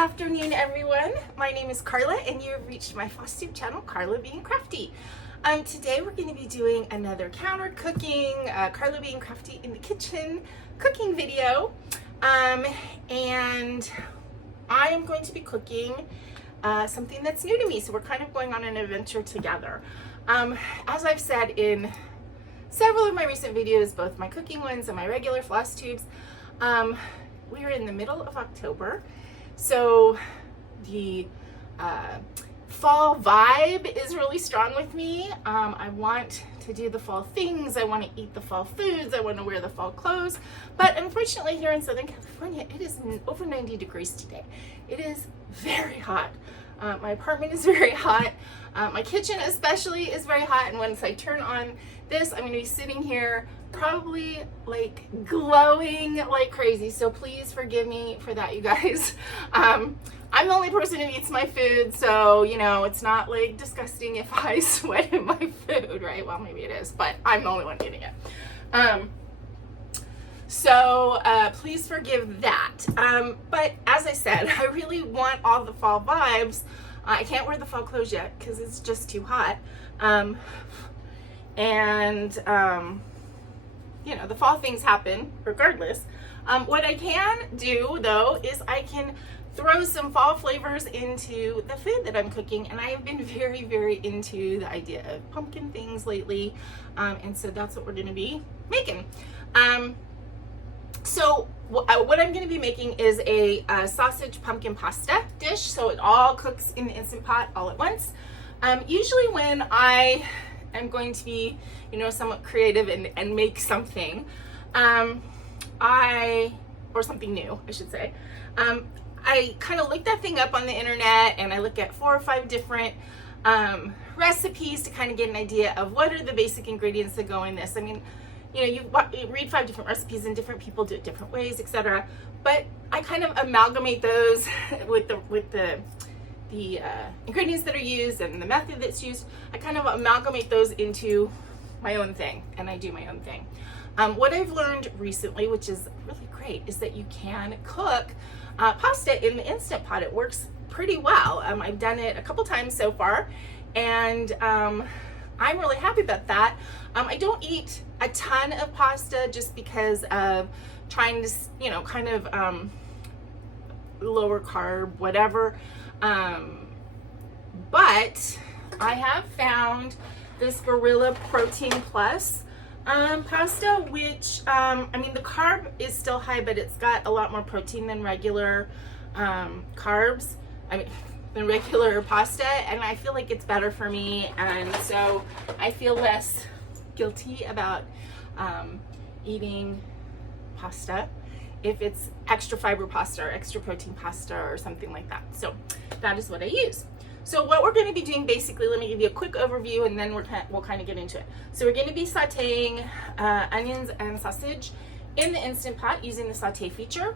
afternoon, everyone. My name is Karla, and you have reached my FlossTube channel, Karla Being Crafty. Today we're going to be doing another counter cooking, Karla Being Crafty in the kitchen cooking video. And I am going to be cooking something that's new to me, so we're kind of going on an adventure together. As I've said in several of my recent videos, both my cooking ones and my regular FlossTubes, we are in the middle of October, so the fall vibe is really strong with me. I want to do the fall things, I want to eat the fall foods, I want to wear the fall clothes, but unfortunately here in Southern California it is over 90 degrees today. It is very hot. My apartment is very hot. My kitchen especially is very hot, and once I turn on this, I'm going to be sitting here probably like glowing like crazy, so please forgive me for that, you guys. I'm the only person who eats my food, so you know, it's not like disgusting if I sweat in my food, right? Well, maybe it is, but I'm the only one eating it. So please forgive that. But as I said, I really want all the fall vibes. I can't wear the fall clothes yet because it's just too hot. You know, the fall things happen regardless. What I can do though is I can throw some fall flavors into the food that I'm cooking, and I have been very, very into the idea of pumpkin things lately, and so that's what we're going to be making. So what I'm going to be making is a sausage pumpkin pasta dish, so it all cooks in the Instant Pot all at once. Usually when I am going to be, you know, somewhat creative and make something, or something new, I should say, I kind of look that thing up on the internet, and I look at 4 or 5 different recipes to kind of get an idea of what are the basic ingredients that go in this. I mean, you know, you read 5 different recipes and different people do it different ways, etc. But I kind of amalgamate those with the ingredients that are used and the method that's used. I kind of amalgamate those into my own thing, and I do my own thing. What I've learned recently, which is really great, is that you can cook pasta in the Instant Pot. It works pretty well. I've done it a couple times so far, and I'm really happy about that. I don't eat a ton of pasta just because of trying to, you know, kind of lower carb, whatever. But I have found this Gorilla Protein Plus pasta, which, I mean, the carb is still high, but it's got a lot more protein than regular carbs. I mean, than regular pasta, and I feel like it's better for me, and so I feel less guilty about eating pasta if it's extra fiber pasta or extra protein pasta or something like that. So that is what I use. So what we're going to be doing, basically, let me give you a quick overview, and then we'll kind of get into it. So we're going to be sauteing onions and sausage in the Instant Pot using the saute feature.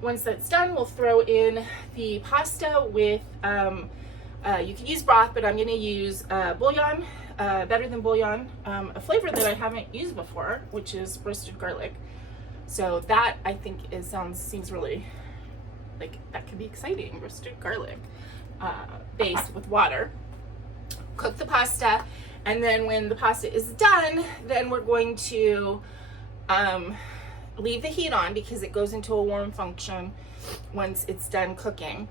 Once that's done, we'll throw in the pasta with, you can use broth, but I'm going to use bouillon, better than bouillon, a flavor that I haven't used before, which is roasted garlic. So that, I think, seems really like that could be exciting. Roasted garlic base with water. Cook the pasta, and then when the pasta is done, then we're going to leave the heat on because it goes into a warm function once it's done cooking.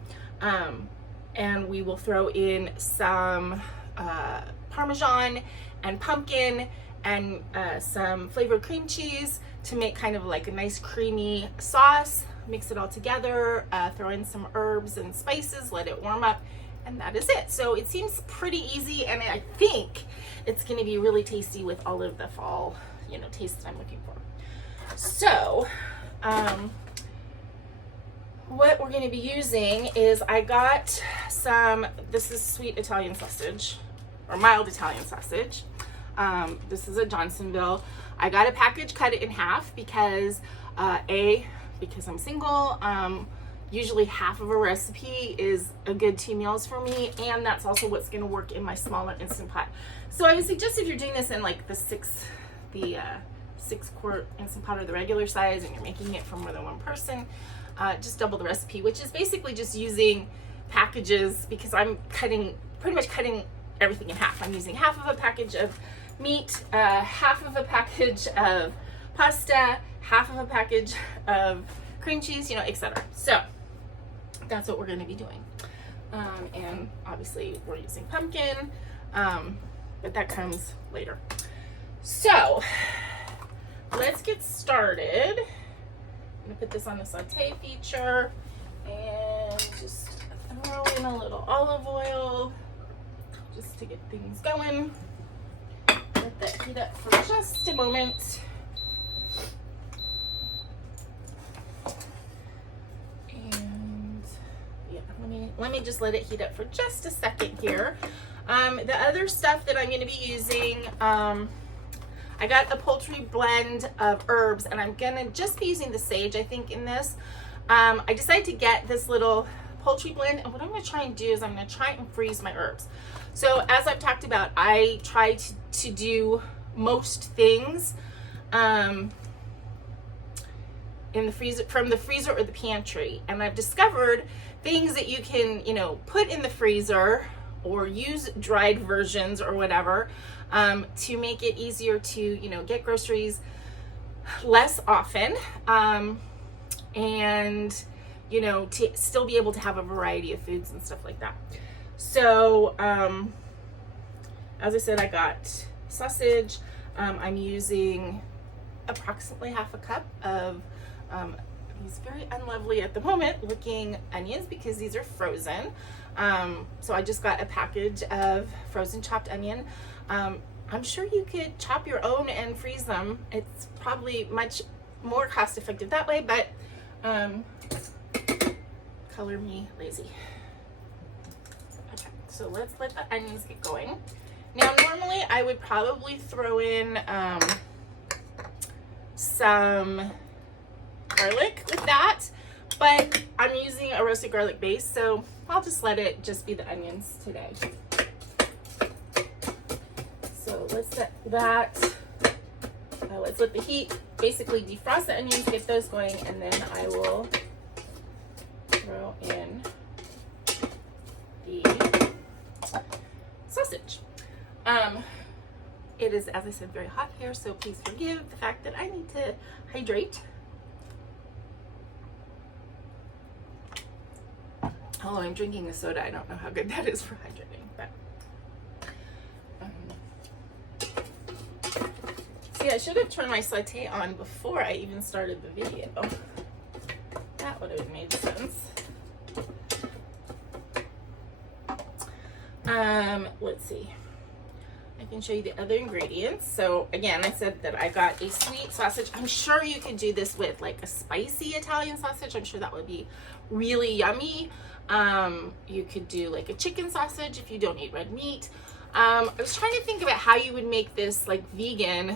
And we will throw in some Parmesan and pumpkin and some flavored cream cheese to make kind of like a nice creamy sauce. Mix it all together, throw in some herbs and spices, let it warm up, and that is it. So it seems pretty easy, and I think it's going to be really tasty with all of the fall, you know, taste that I'm looking for. So what we're going to be using is, I got some, this is sweet Italian sausage, or mild Italian sausage. This is a Johnsonville. I got a package, cut it in half because because I'm single, usually half of a recipe is a good 2 meals for me, and that's also what's going to work in my smaller Instant Pot. So I would suggest if you're doing this in like the 6-quart Instant Pot or the regular size, and you're making it for more than one person, just double the recipe, which is basically just using packages, because I'm pretty much cutting everything in half. I'm using half of a package of meat, half of a package of pasta, half of a package of cream cheese, you know, etc. So that's what we're going to be doing. And obviously we're using pumpkin, but that comes later. So let's get started. I'm going to put this on the saute feature and just throw in a little olive oil just to get things going. Let that heat up for just a moment. And yeah, let me just let it heat up for just a second here. The other stuff that I'm going to be using, I got a poultry blend of herbs, and I'm going to just be using the sage, I think, in this. I decided to get this little poultry blend, and what I'm going to try and do is I'm going to try and freeze my herbs. So as I've talked about, I try to do most things in the freezer, from the freezer or the pantry, and I've discovered things that you can, you know, put in the freezer or use dried versions or whatever, to make it easier to, you know, get groceries less often, and, you know, to still be able to have a variety of foods and stuff like that. So, as I said, I got sausage. I'm using approximately half a cup of these very unlovely at the moment looking onions, because these are frozen. So I just got a package of frozen chopped onion. I'm sure you could chop your own and freeze them. It's probably much more cost effective that way, but color me lazy. Okay, so let's let the onions get going. Now, normally I would probably throw in some garlic with that, but I'm using a roasted garlic base, so I'll just let it just be the onions today. So let's set that, let's let the heat basically defrost the onions, get those going, and then I will throw in the sausage. It is, as I said, very hot here, so please forgive the fact that I need to hydrate. Although I'm drinking the soda, I don't know how good that is for hydrating, but see, I should have turned my saute on before I even started the video. That would have made sense. Let's see. I can show you the other ingredients. So again, I said that I got a sweet sausage. I'm sure you could do this with like a spicy Italian sausage. I'm sure that would be really yummy. You could do like a chicken sausage if you don't eat red meat. I was trying to think about how you would make this like vegan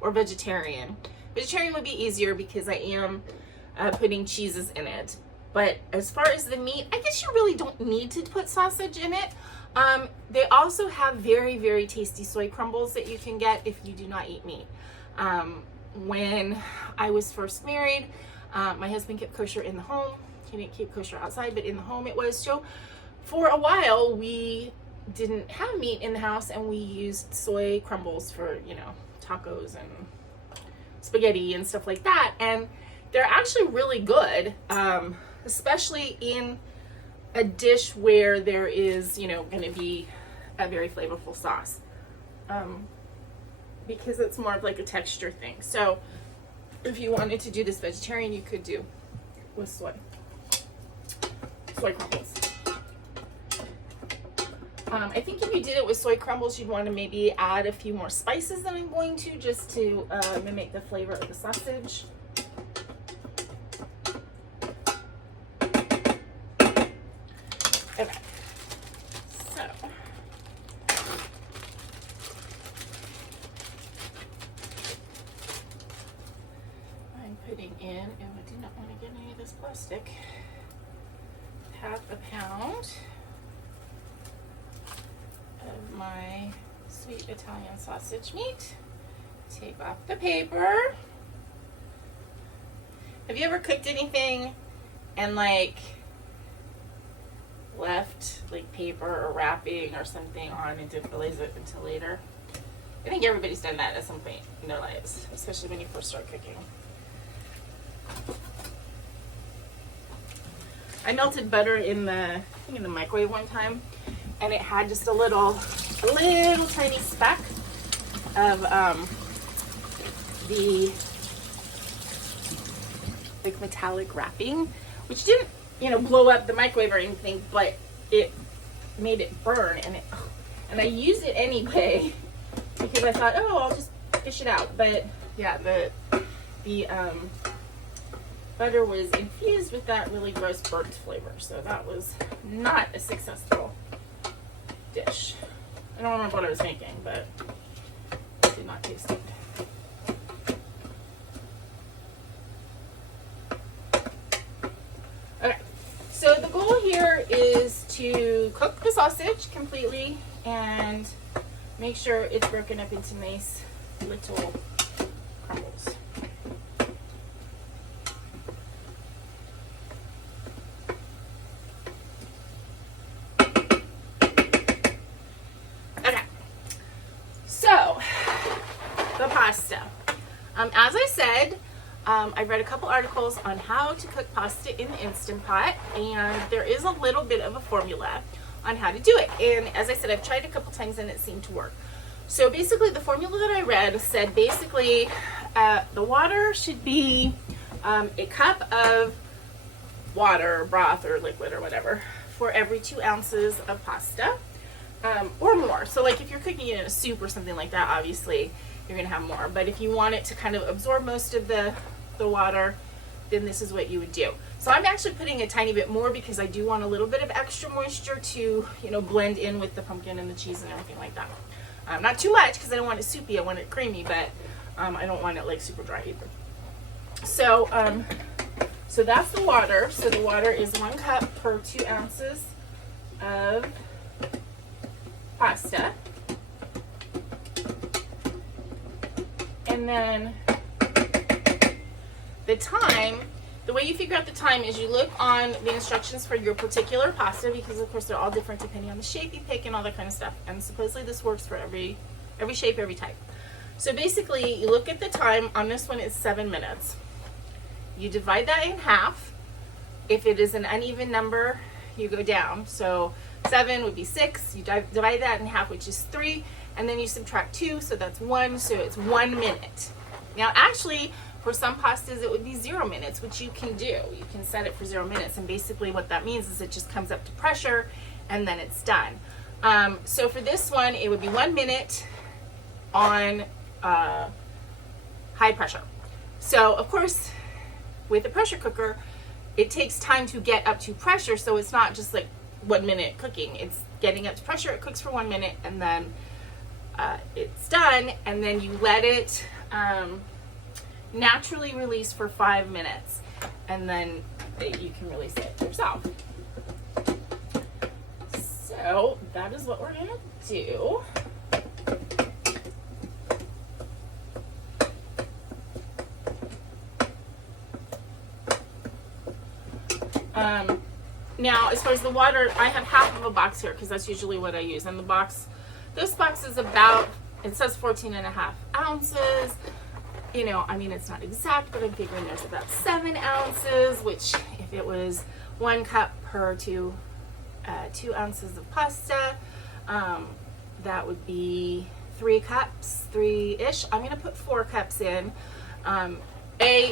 or vegetarian. Vegetarian would be easier because I am putting cheeses in it. But as far as the meat, I guess you really don't need to put sausage in it. They also have very, very tasty soy crumbles that you can get if you do not eat meat. When I was first married, my husband kept kosher in the home. He didn't keep kosher outside, but in the home it was. So for a while, we didn't have meat in the house, and we used soy crumbles for, you know, tacos and spaghetti and stuff like that. And they're actually really good, especially in a dish where there is, you know, going to be a very flavorful sauce, because it's more of like a texture thing. So if you wanted to do this vegetarian, you could do with soy crumbles. I think if you did it with soy crumbles, you'd want to maybe add a few more spices than I'm going to, just to mimic the flavor of the sausage. Okay, so I'm putting in, and I do not want to get any of this plastic, half a pound of my sweet Italian sausage meat. Take off the paper. Have you ever cooked anything and like left like paper or wrapping or something on and didn't realize it until later. I think everybody's done that at some point in their lives, especially when you first start cooking. I melted butter in the microwave one time, and it had just a little tiny speck of the like metallic wrapping, which didn't blow up the microwave or anything, but it made it burn, and I used it anyway because I thought, oh, I'll just fish it out. But yeah, the butter was infused with that really gross burnt flavor, so that was not a successful dish. I don't remember what I was making, but it did not taste good. Okay, so the goal here is to cook the sausage completely and make sure it's broken up into nice little crumbles. Pasta. As I said, I read a couple articles on how to cook pasta in the Instant Pot, and there is a little bit of a formula on how to do it. And as I said, I've tried a couple times and it seemed to work. So basically, the formula that I read said basically the water should be a cup of water, broth, or liquid, or whatever, for every 2 ounces of pasta, or more. So like if you're cooking it in a soup or something like that, obviously you're gonna have more. But if you want it to kind of absorb most of the water, then this is what you would do. So I'm actually putting a tiny bit more because I do want a little bit of extra moisture to, blend in with the pumpkin and the cheese and everything like that. Not too much because I don't want it soupy, I want it creamy, but I don't want it like super dry either. So, so that's the water. So the water is 1 cup per 2 ounces of pasta. And then the time, the way you figure out the time is you look on the instructions for your particular pasta, because of course they're all different depending on the shape you pick and all that kind of stuff. And supposedly this works for every shape, every type. So basically you look at the time. On this one it's 7 minutes. You divide that in half. If it is an uneven number, you go down. So 7 would be 6. You divide that in half, which is 3. And then you subtract 2, so that's 1, so it's 1 minute. Now actually, for some pastas it would be 0 minutes, which you can do. You can set it for 0 minutes, and basically what that means is it just comes up to pressure and then it's done. So for this one, it would be 1 minute on high pressure. So of course, with a pressure cooker, it takes time to get up to pressure, so it's not just like 1 minute cooking. It's getting up to pressure, it cooks for 1 minute, and then it's done, and then you let it naturally release for 5 minutes, and then you can release it yourself. So that is what we're gonna do. Now as far as the water, I have half of a box here because that's usually what I use. And the box, this box is about, it says 14.5 ounces. I mean, it's not exact, but I'm figuring there's about 7 ounces, which if it was 1 cup per 2 ounces of pasta, that would be 3 cups, 3-ish. I'm going to put 4 cups in,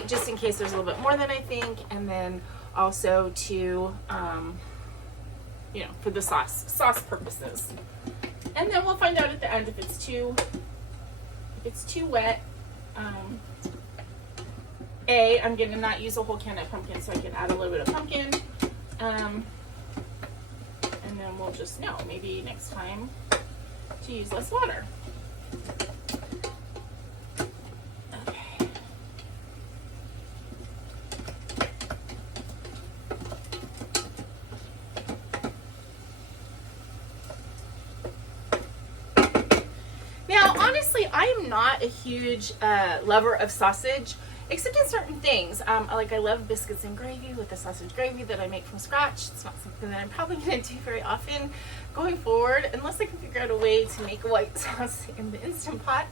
just in case there's a little bit more than I think, and then also to, for the sauce purposes. And then we'll find out at the end if it's too wet. I'm going to not use a whole can of pumpkin, so I can add a little bit of pumpkin. And then we'll just know, maybe next time, to use less water. Okay. Now, honestly, I am not a huge lover of sausage, except in certain things. Like I love biscuits and gravy with the sausage gravy that I make from scratch. It's not something that I'm probably going to do very often going forward, unless I can figure out a way to make a white sauce in the Instant Pot.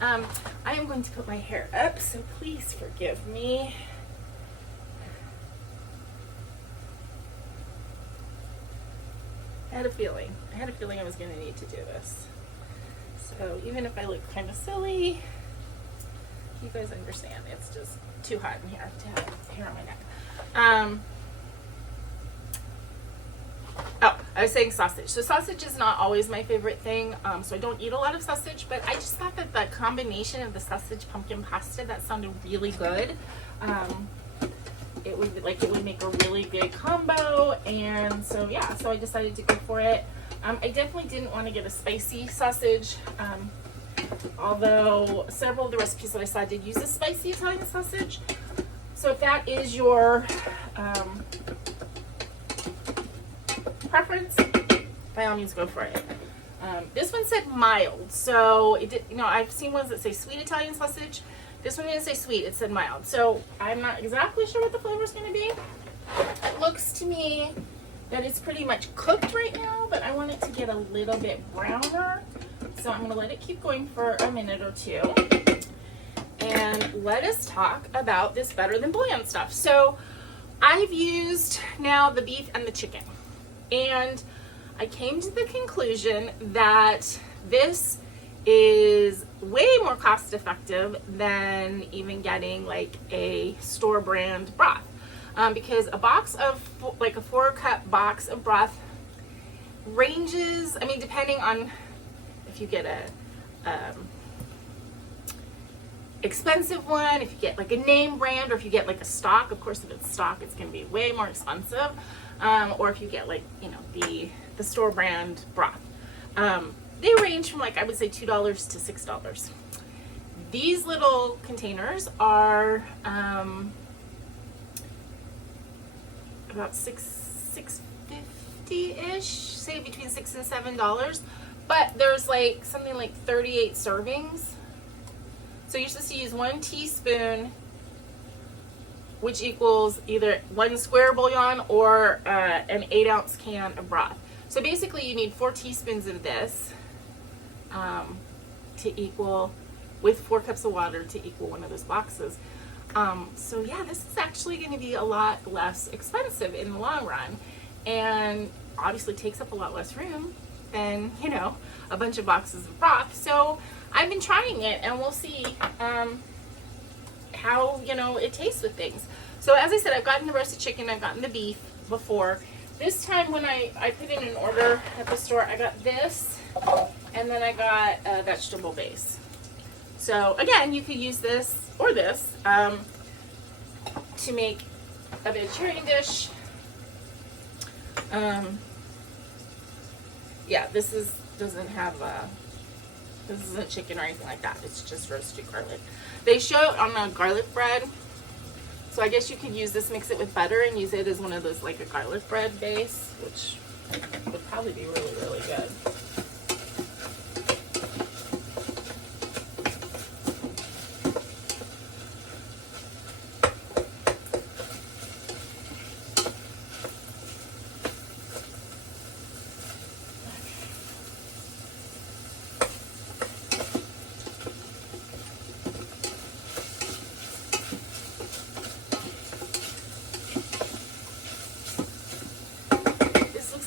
I am going to put my hair up, so please forgive me. I had a feeling I was going to need to do this. So even if I look kind of silly, you guys understand. It's just too hot in here to have hair on my neck. Oh, I was saying sausage. So sausage is not always my favorite thing. So I don't eat a lot of sausage, but I just thought that the combination of the sausage pumpkin pasta, that sounded really good. It would make a really good combo, and so yeah, so I decided to go for it. I definitely didn't want to get a spicy sausage, although several of the recipes that I saw did use a spicy Italian sausage. So if that is your preference, by all means go for it. This one said mild, so it did, I've seen ones that say sweet Italian sausage. This one didn't say sweet, it said mild. So I'm not exactly sure what the flavor is going to be. It looks to me that it's pretty much cooked right now, but I want it to get a little bit browner. So I'm going to let it keep going for a minute or two. And let us talk about this better than bouillon stuff. So I've used now the beef and the chicken. And I came to the conclusion that this is way more cost effective than even getting like a store brand broth, because a box of like a 4-cup box of broth ranges, I mean, depending on if you get a expensive one, if you get like a name brand, or if you get like a stock. Of course, if it's stock, it's going to be way more expensive, or if you get like the store brand broth. They range from like, I would say $2 to $6. These little containers are about $6.50-ish, say between $6 and $7. But there's like something like 38 servings. So you're supposed to use 1 teaspoon, which equals either 1 square bouillon or an 8-ounce can of broth. So basically you need 4 teaspoons of this to equal, with 4 cups of water to equal one of those boxes. So yeah, this is actually going to be a lot less expensive in the long run, and obviously takes up a lot less room than, a bunch of boxes of broth. So I've been trying it, and we'll see how, it tastes with things. So as I said, I've gotten the roasted chicken, I've gotten the beef before. This time when I put in an order at the store, I got this, and then I got a vegetable base. So again, you could use this or this to make a vegetarian dish. Yeah, this isn't chicken or anything like that. It's just roasted garlic. They show it on a garlic bread. So I guess you could use this, mix it with butter, and use it as one of those, like a garlic bread base, which would probably be really, really good.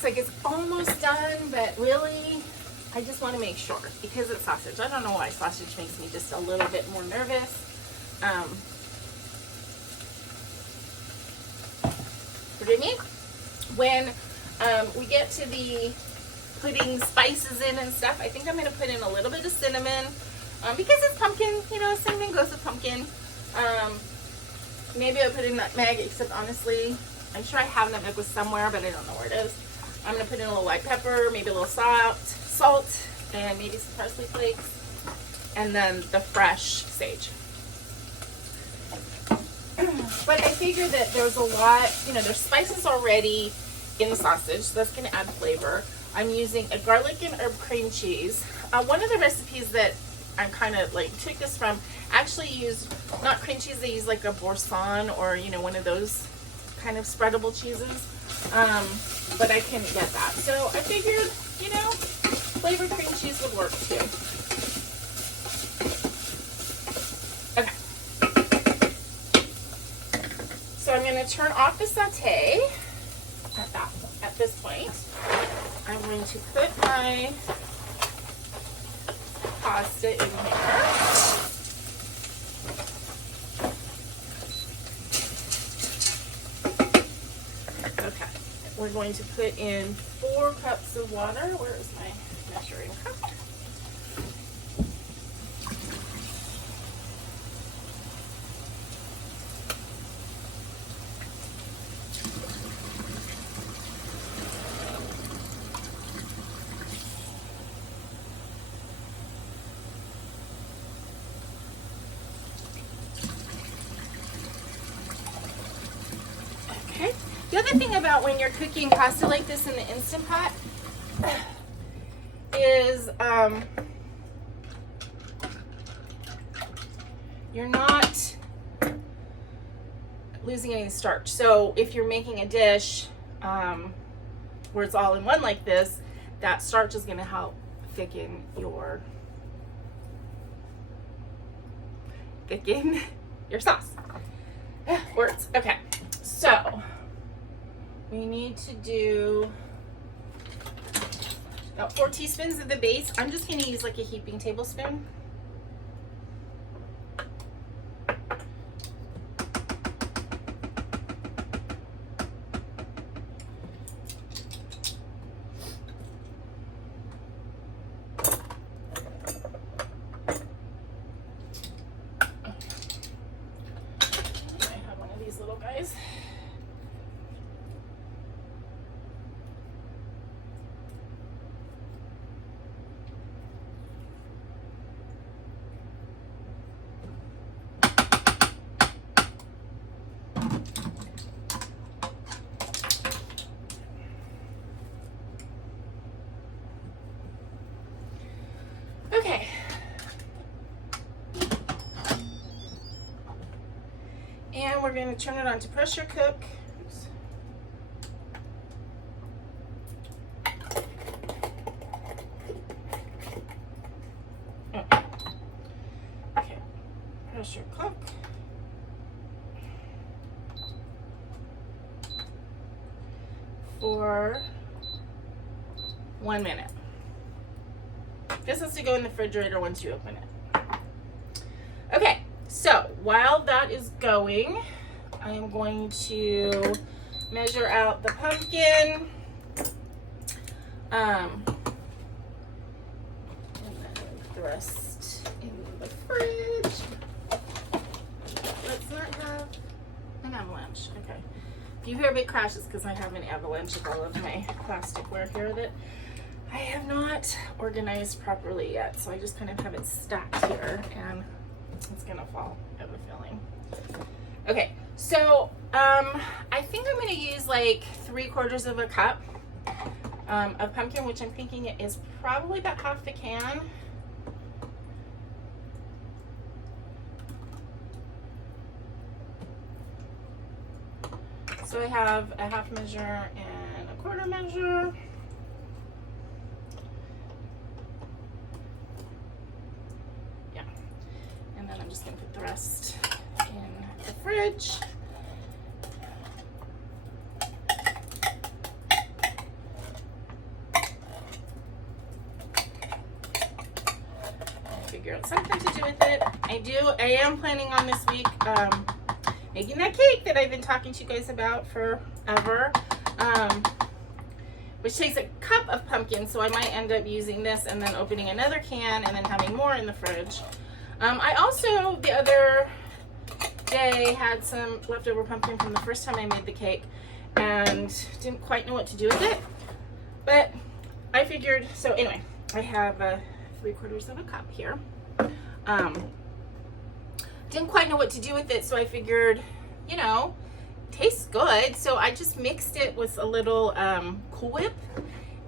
Like it's almost done, but really I just want to make sure, because it's sausage. I don't know why sausage makes me just a little bit more nervous. Forgive me. When we get to the putting spices in and stuff, I think I'm going to put in a little bit of cinnamon, because it's pumpkin, cinnamon goes with pumpkin. Maybe I'll put in nutmeg, except honestly I'm sure I have nutmeg with somewhere, but I don't know where it is. I'm going to put in a little white pepper, maybe a little salt, and maybe some parsley flakes, and then the fresh sage. But I figured that there's a lot, there's spices already in the sausage, so that's going to add flavor. I'm using a garlic and herb cream cheese. One of the recipes that I'm kind of like took this from, actually used not cream cheese, they use like a boursin or, you know, one of those kind of spreadable cheeses. But I couldn't get that. So I figured, you know, flavored cream cheese would work too. Okay. So I'm going to turn off the saute at this point. I'm going to put my pasta in here. Okay, we're going to put in 4 cups of water. Where is my measuring cup? The other thing about when you're cooking pasta like this in the Instant Pot is you're not losing any starch. So if you're making a dish where it's all in one like this, that starch is going to help thicken your sauce. Words. Okay, so we need to do about 4 teaspoons of the base. I'm just going to use like a heaping tablespoon. I have one of these little guys. Okay. And we're going to turn it on to pressure cook. Oops. Okay. Pressure cook. For 1 minute. This has to go in the refrigerator once you open it. Okay, so while that is going, I am going to measure out the pumpkin. And then the rest in the fridge. Let's not have an avalanche. Okay. If you hear big crashes, because I have an avalanche of all of my plasticware here that I have not organized properly yet, so I just kind of have it stacked here and it's gonna fall, I have a feeling. Okay, so I think I'm gonna use like 3/4 of a cup of pumpkin, which I'm thinking is probably about half the can. So I have a 1/2 measure and a 1/4 measure. I'm just going to put the rest in the fridge. I'll figure out something to do with it. I am planning on this week making that cake that I've been talking to you guys about forever, which takes a cup of pumpkin, so I might end up using this and then opening another can and then having more in the fridge. I also, the other day, had some leftover pumpkin from the first time I made the cake and didn't quite know what to do with it. But I figured, so anyway, I have 3/4 of a cup here. Didn't quite know what to do with it, so I figured, you know, tastes good. So I just mixed it with a little Cool Whip.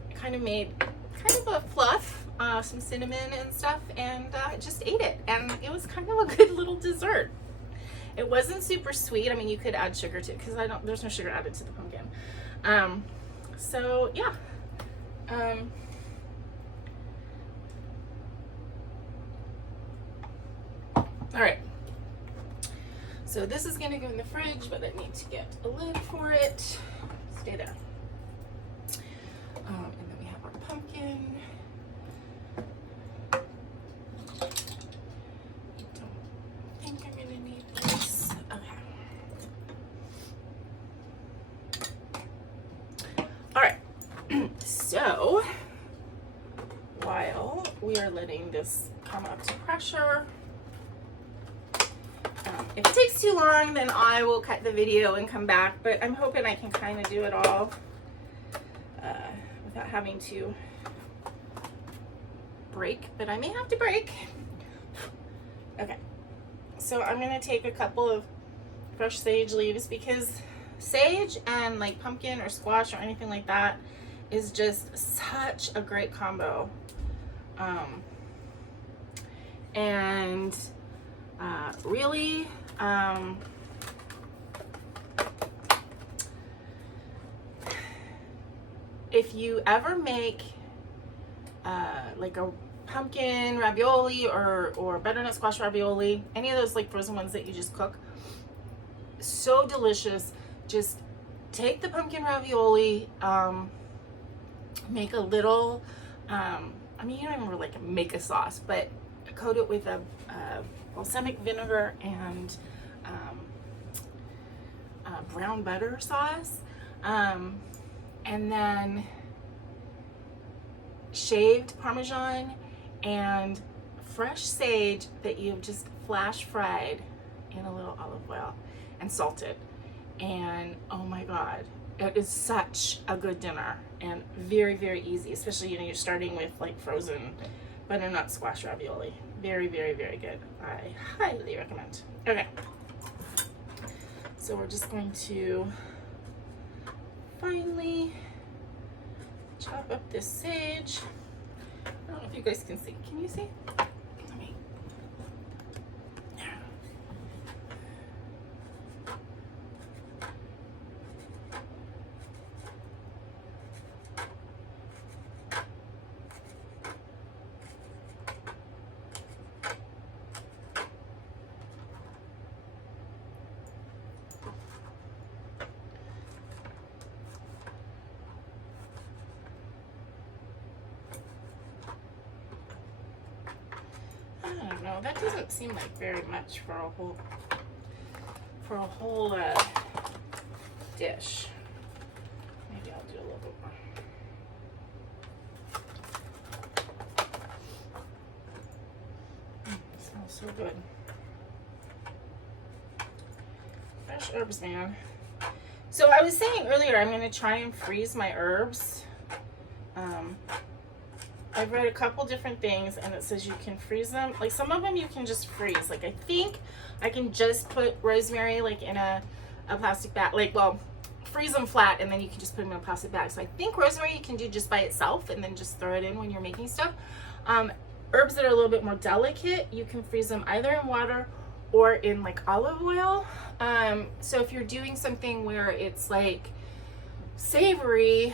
It kind of made kind of a fluff some cinnamon and stuff, and just ate it. And it was kind of a good little dessert. It wasn't super sweet. I mean, you could add sugar to it because there's no sugar added to the pumpkin. So yeah. All right. So this is gonna go in the fridge, but I need to get a lid for it. Stay there. And then we have our pumpkin. I don't think I'm gonna need this. Okay. All right. So while we are letting this come up to pressure, if it takes too long, then I will cut the video and come back, but I'm hoping I can kind of do it all without having to break, but I may have to break. Okay, so I'm gonna take a couple of fresh sage leaves because sage and like pumpkin or squash or anything like that is just such a great combo. And really, if you ever make like a pumpkin ravioli or butternut squash ravioli, any of those like frozen ones that you just cook, so delicious. Just take the pumpkin ravioli, make a little, I mean, you don't even like make a sauce, but coat it with a balsamic vinegar and brown butter sauce, and then shaved Parmesan and fresh sage that you've just flash fried in a little olive oil and salted. And oh my God, it is such a good dinner and very, very easy, especially, you know, you're starting with like frozen butternut squash ravioli. Very, very, very good. I highly recommend. Okay. So we're just going to finally chop up this sage. I don't know if you guys can see. Can you see? Let me. I don't know, that doesn't seem like very much for a whole dish. Maybe I'll do a little bit more. It smells so good. Fresh herbs, man. So I was saying earlier, I'm gonna try and freeze my herbs. I've read a couple different things and it says you can freeze them. Like some of them you can just freeze. Like I think I can just put rosemary like in a plastic bag, like, well, freeze them flat and then you can just put them in a plastic bag. So I think rosemary you can do just by itself and then just throw it in when you're making stuff. Herbs that are a little bit more delicate, you can freeze them either in water or in like olive oil. So if you're doing something where it's like savory,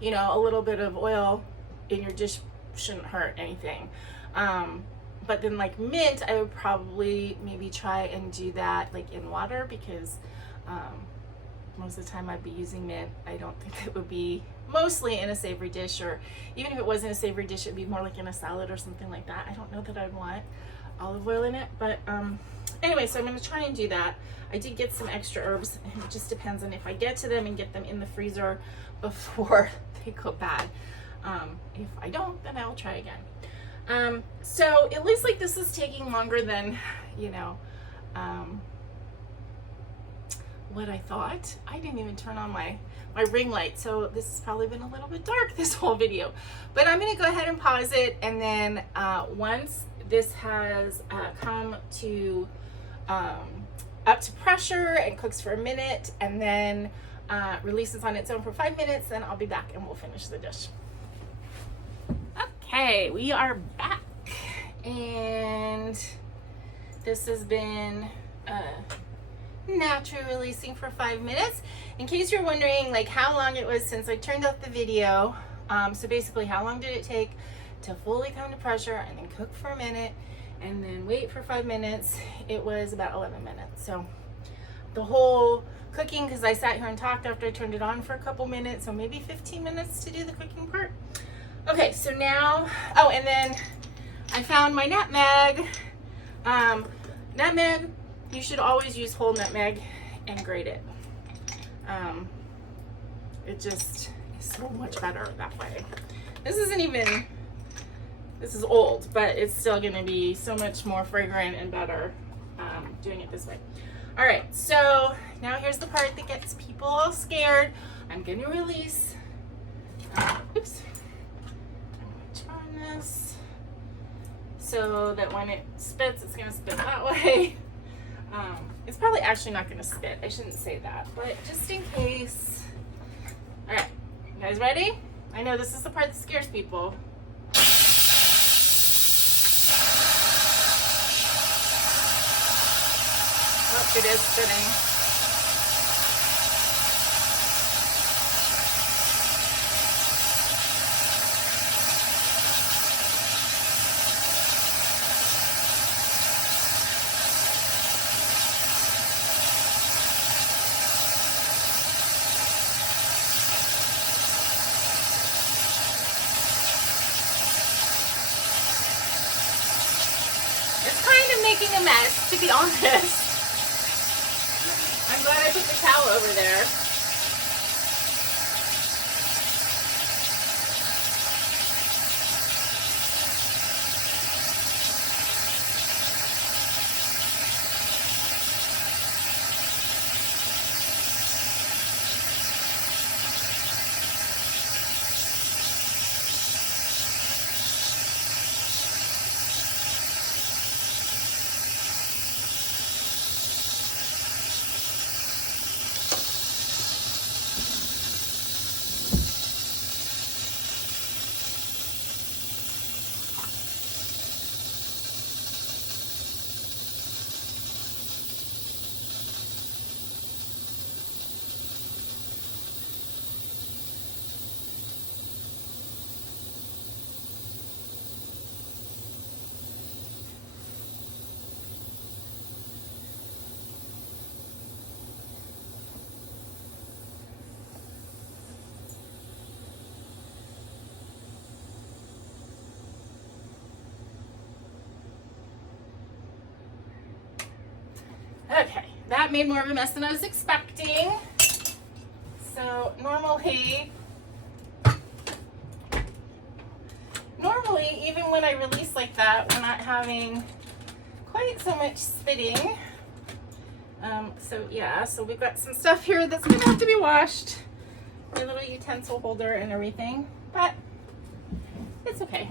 you know, a little bit of oil in your dish shouldn't hurt anything. But then like mint, I would probably maybe try and do that like in water because most of the time I'd be using mint. I don't think it would be mostly in a savory dish, or even if it wasn't a savory dish, it'd be more like in a salad or something like that. I don't know that I'd want olive oil in it, but anyway, so I'm gonna try and do that. I did get some extra herbs, and it just depends on if I get to them and get them in the freezer before they go bad. If I don't, then I'll try again. So it looks like this is taking longer than, you know, what I thought. I didn't even turn on my ring light, so this has probably been a little bit dark this whole video. But I'm gonna go ahead and pause it, and then once this has come to up to pressure and cooks for a minute, and then releases on its own for 5 minutes, then I'll be back and we'll finish the dish. Okay, we are back, and this has been naturally releasing for 5 minutes. In case you're wondering like how long it was since I turned off the video, so basically how long did it take to fully come to pressure and then cook for a minute and then wait for 5 minutes? It was about 11 minutes. So the whole cooking, because I sat here and talked after I turned it on for a couple minutes, so maybe 15 minutes to do the cooking part. Okay, so now, oh, and then I found my nutmeg. Nutmeg, you should always use whole nutmeg and grate it. It just is so much better that way. This is old, but it's still gonna be so much more fragrant and better doing it this way. All right, so now here's the part that gets people all scared. I'm gonna release, oops. This so that when it spits, it's gonna spit that way. It's probably actually not gonna spit. I shouldn't say that, but just in case. All right, you guys ready? I know this is the part that scares people. Oh, it is spitting. Making a mess, to be honest. I'm glad I put the towel over there. Okay, that made more of a mess than I was expecting. So normally, even when I release like that, we're not having quite so much spitting. So yeah, so we've got some stuff here that's gonna have to be washed. My little utensil holder and everything, but it's okay.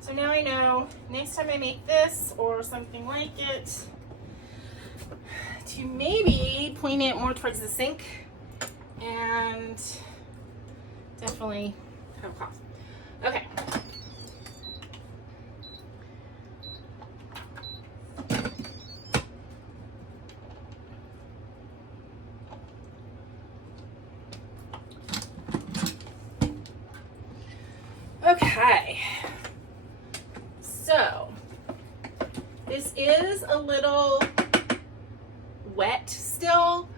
So now I know next time I make this or something like it to maybe point it more towards the sink and definitely have a cloth. Okay. Okay. So this is a little wet still,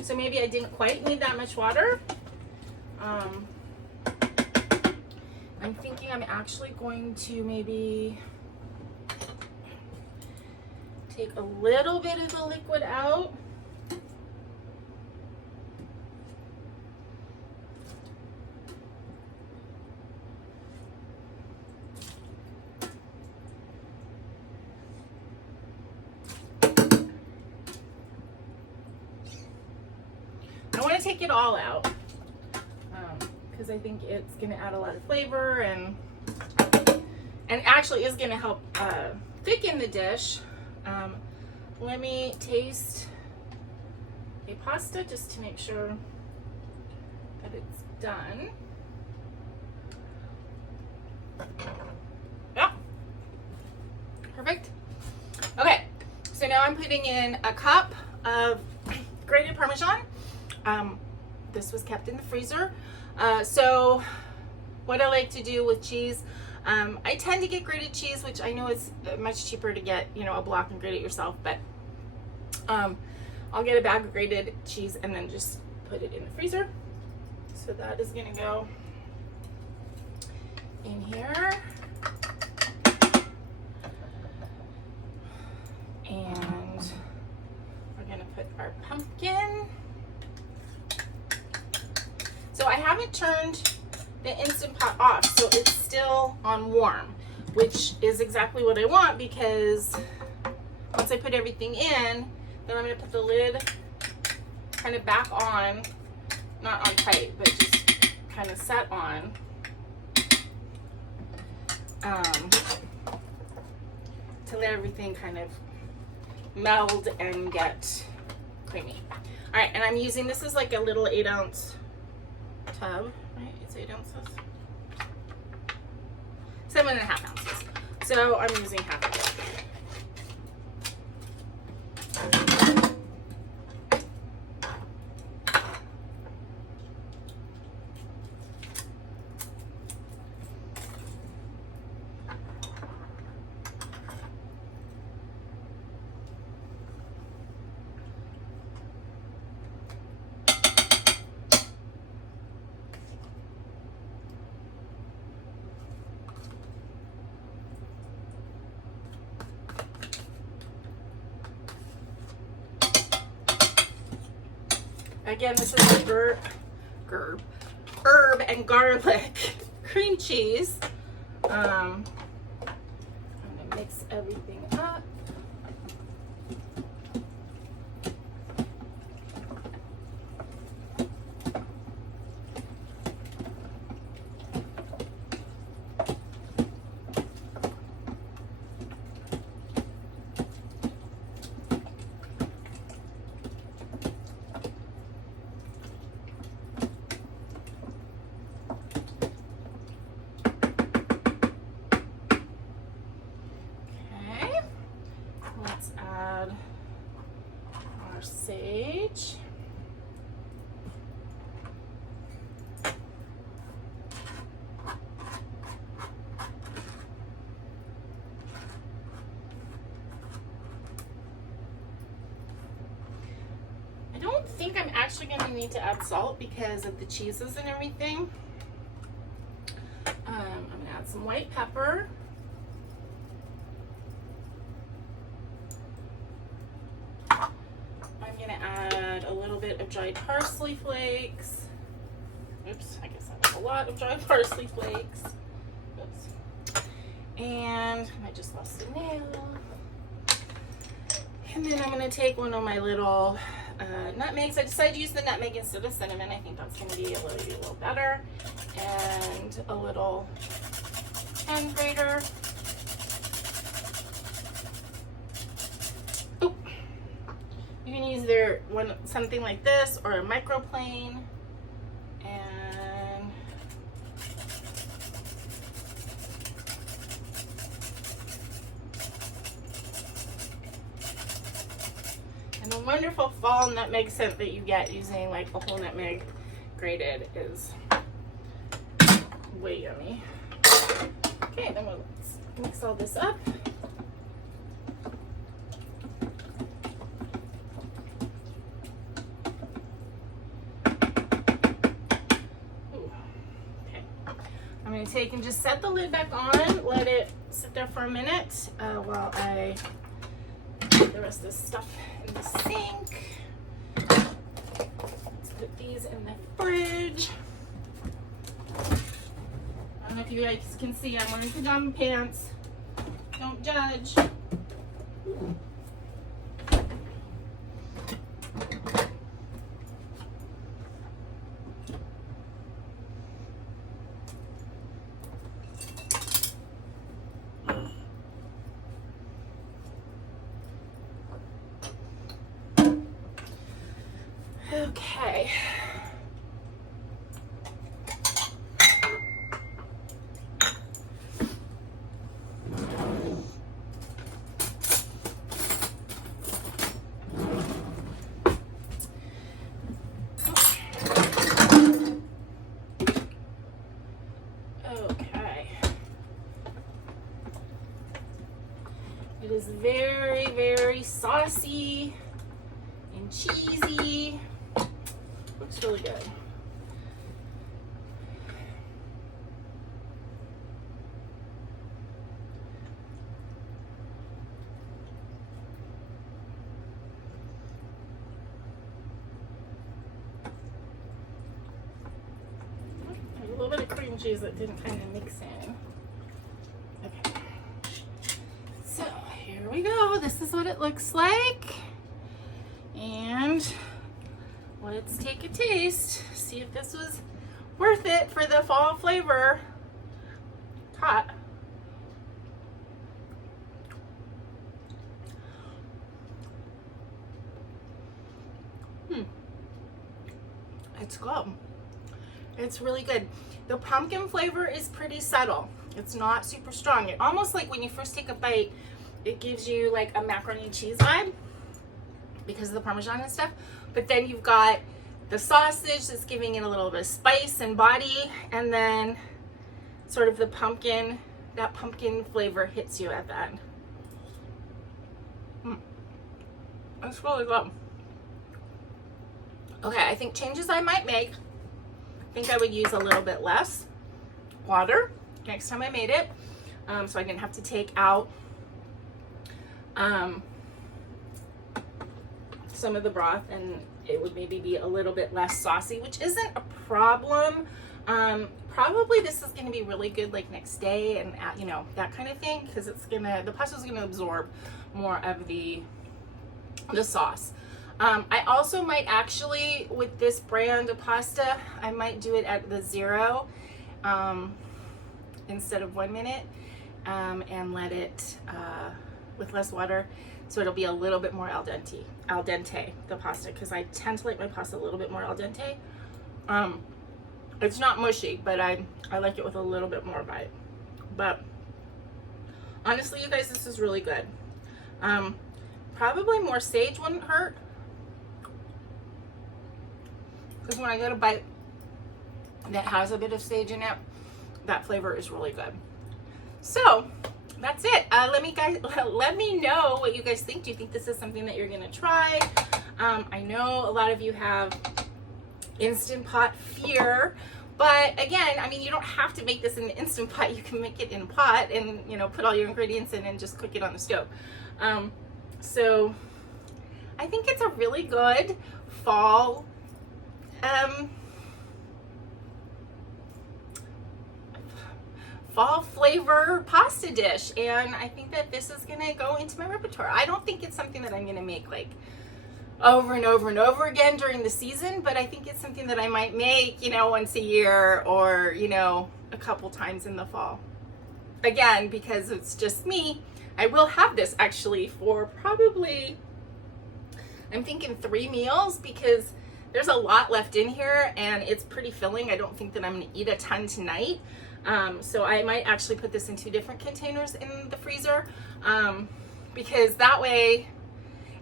so maybe I didn't quite need that much water. I'm thinking I'm actually going to maybe take a little bit of the liquid out. I want to take it all out because I think it's going to add a lot of flavor and actually is going to help thicken the dish. Let me taste a pasta just to make sure that it's done. Yeah, perfect. Okay, so now I'm putting in a cup of grated Parmesan. This was kept in the freezer. So what I like to do with cheese, I tend to get grated cheese, which I know is much cheaper to get, you know, a block and grate it yourself, but I'll get a bag of grated cheese and then just put it in the freezer. So that is gonna go in here. And we're gonna put our pumpkin. So I haven't turned the Instant Pot off, so it's still on warm, which is exactly what I want, because once I put everything in, then I'm gonna put the lid kind of back on, not on tight, but just kind of set on. To let everything kind of meld and get creamy. All right, and I'm using, this is like a little 8-ounce tub, right? It's 8 ounces. 7.5 ounces. So I'm using half of it. Again, this is a herb and garlic cream cheese. I'm gonna mix everything up. Sage. I don't think I'm actually going to need to add salt because of the cheeses and everything. I'm going to add some white pepper. Add a little bit of dried parsley flakes. Oops, I guess that was a lot of dried parsley flakes. Oops. And I just lost a nail. And then I'm going to take one of my little nutmegs. I decided to use the nutmeg instead of cinnamon. I think that's going to be a little better. And a little hand grater. You can use either something like this or a microplane, and the wonderful fall nutmeg scent that you get using like a whole nutmeg grated is way yummy. Okay, then we'll mix all this up. I'm going to take and just set the lid back on, let it sit there for a minute while I put the rest of this stuff in the sink. Let's put these in the fridge. I don't know if you guys can see, I'm wearing pajama pants. Don't judge. Okay. Okay. It is very, very saucy and cheesy. Looks really good. A little bit of cream cheese that didn't kind of mix in. Okay. So here we go. This is what it looks like. And let's take a taste. See if this was worth it for the fall flavor. Hot. It's good. It's really good. The pumpkin flavor is pretty subtle. It's not super strong. It almost like when you first take a bite, it gives you like a macaroni and cheese vibe because of the Parmesan and stuff. But then you've got the sausage that's giving it a little bit of spice and body, and then sort of the pumpkin, that pumpkin flavor hits you at the end. It's really good. Okay, I think changes I might make. I think I would use a little bit less water next time I made it, so I didn't have to take out some of the broth, and it would maybe be a little bit less saucy, which isn't a problem. Probably this is going to be really good like next day and you know, that kind of thing, because it's gonna, the pasta's gonna absorb more of the sauce. I also might actually, with this brand of pasta, I might do it at the 0 instead of 1 minute, and let it with less water, so it'll be a little bit more al dente, the pasta, because I tend to like my pasta a little bit more al dente. It's not mushy, but I like it with a little bit more bite. But honestly, you guys, this is really good. Probably more sage wouldn't hurt, because when I get a bite that has a bit of sage in it, that flavor is really good. So that's it. Let me know what you guys think. Do you think this is something that you're gonna try? I know a lot of you have Instant Pot fear, but again, I mean, you don't have to make this in the Instant Pot. You can make it in a pot and, you know, put all your ingredients in and just cook it on the stove. So I think it's a really good fall fall flavor pasta dish, and I think that this is gonna go into my repertoire. I don't think it's something that I'm gonna make like over and over and over again during the season, but I think it's something that I might make, you know, once a year, or, you know, a couple times in the fall. Again, because it's just me, I will have this actually for probably, I'm thinking 3 meals, because there's a lot left in here and it's pretty filling. I don't think that I'm gonna eat a ton tonight. So I might actually put this in 2 different containers in the freezer, because that way,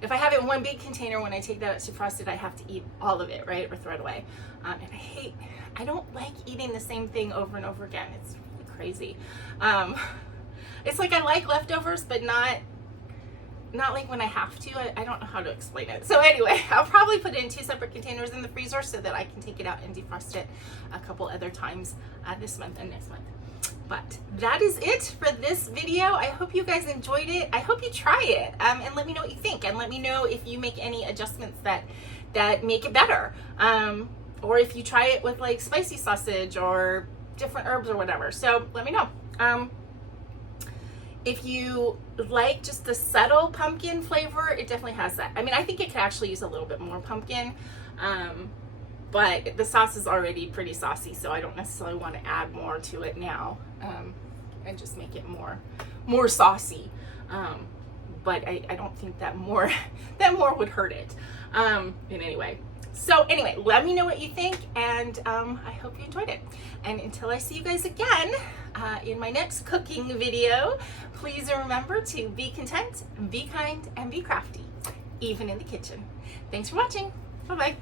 if I have it in 1 big container, when I take that out to frosted, I have to eat all of it, right, or throw it away. And I don't like eating the same thing over and over again. It's really crazy. It's like I like leftovers, but not like when I have to. I don't know how to explain it. So anyway, I'll probably put it in 2 separate containers in the freezer so that I can take it out and defrost it a couple other times this month and next month. But that is it for this video. I hope you guys enjoyed it. I hope you try it, and let me know what you think, and let me know if you make any adjustments that make it better, or if you try it with like spicy sausage or different herbs or whatever. So let me know. If you like just the subtle pumpkin flavor, it definitely has that. I mean, I think it could actually use a little bit more pumpkin, but the sauce is already pretty saucy, so I don't necessarily want to add more to it now, and just make it more saucy. But I don't think that more would hurt it in any way. So anyway, let me know what you think, and I hope you enjoyed it. And until I see you guys again in my next cooking video, please remember to be content, be kind, and be crafty, even in the kitchen. Thanks for watching. Bye-bye.